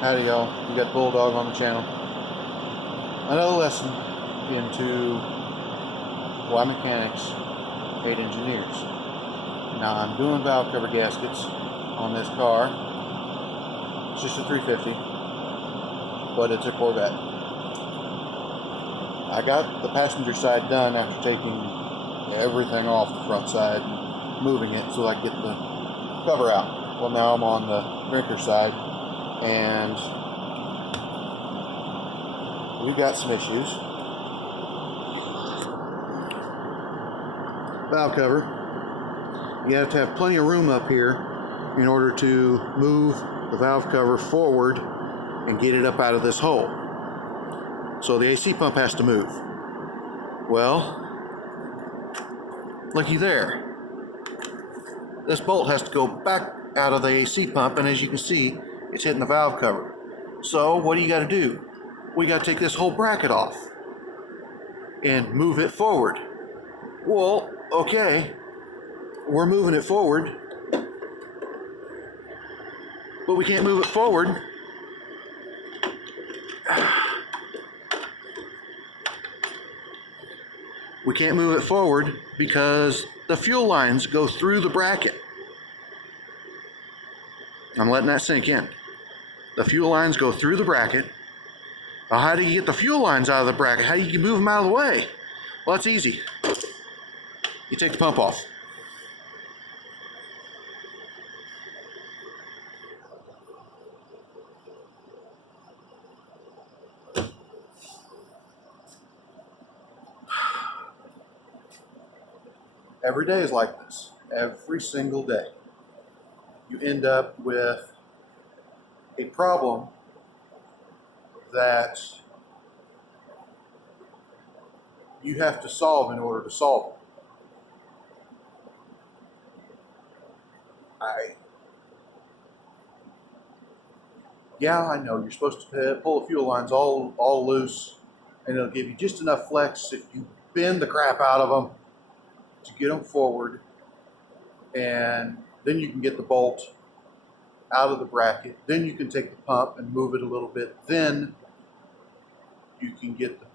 Howdy y'all, you got Bulldog on the channel. Another lesson into why mechanics hate engineers. Now I'm doing valve cover gaskets on this car. It's just a 350, but it's a Corvette. I got the passenger side done after taking everything off the front side and moving it so I could get the cover out. Well, now I'm on the drinker side and we've got some issues. Valve cover. You have to have plenty of room up here in order to move the valve cover forward and get it up out of this hole. So the AC pump has to move. Well, looky there. This bolt has to go back out of the AC pump, and as you can see, it's hitting the valve cover. So what do you got to do? We got to take this whole bracket off and move it forward. Well, okay, we're moving it forward, but we can't move it forward because the fuel lines go through the bracket. I'm letting that sink in. The fuel lines go through the bracket. Now, how do you get the fuel lines out of the bracket? How do you move them out of the way? Well, it's easy. You take the pump off. Every day is like this. Every single day. You end up with a problem that you have to solve in order to solve it. I know you're supposed to pull the fuel lines all loose, and it'll give you just enough flex if you bend the crap out of them to get them forward, and then you can get the bolt out of the bracket. Then you can take the pump and move it a little bit. Then you can get the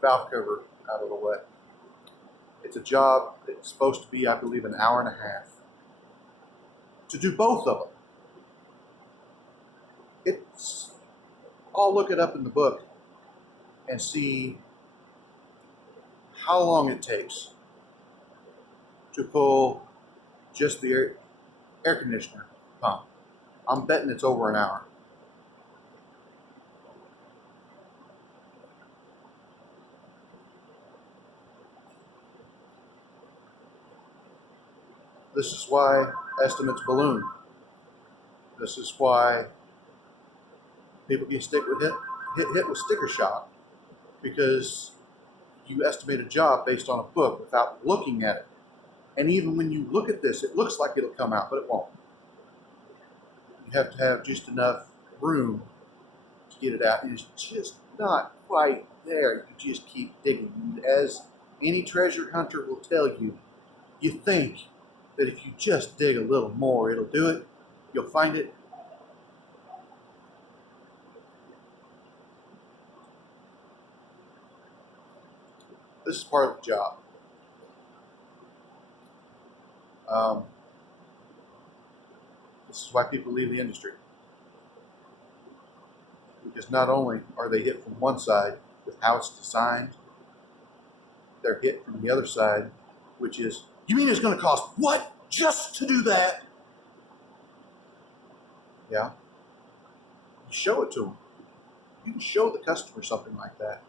valve cover out of the way. It's a job that's supposed to be, I believe, an hour and a half to do both of them. I'll look it up in the book and see how long it takes to pull just the air conditioner pump. I'm betting it's over an hour. This is why estimates balloon. This is why people get hit with sticker shock, because you estimate a job based on a book without looking at it. And even when you look at this, it looks like it'll come out, but it won't. You have to have just enough room to get it out, and it's just not quite there. You just keep digging. And as any treasure hunter will tell you, you think that if you just dig a little more, it'll do it. You'll find it. This is part of the job. This is why people leave the industry. Because not only are they hit from one side with how it's designed, they're hit from the other side, which is, you mean it's going to cost what just to do that? Yeah. You show it to them. You can show the customer something like that.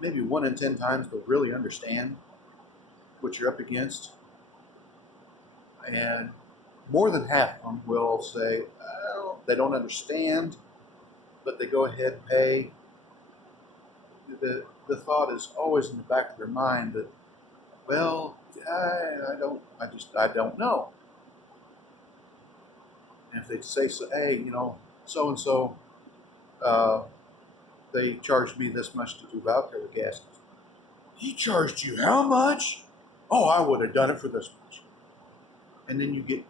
Maybe 1 in 10 times they'll really understand what you're up against. And more than half of them will say, well, they don't understand, but they go ahead and pay. The thought is always in the back of their mind that, well, I don't know. And if they say, so, hey, so-and-so, they charged me this much to do valve cover gaskets. He charged you how much? Oh, I would have done it for this much. And then you get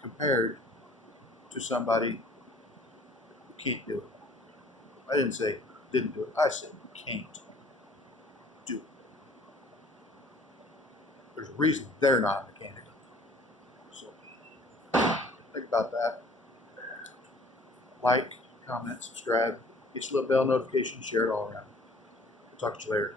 compared to somebody can't do it. I didn't say didn't do it. I said you can't do it. There's a reason they're not in Canada. So think about that. Like, comment, subscribe, get your little bell notification, share it all around. Talk to you later.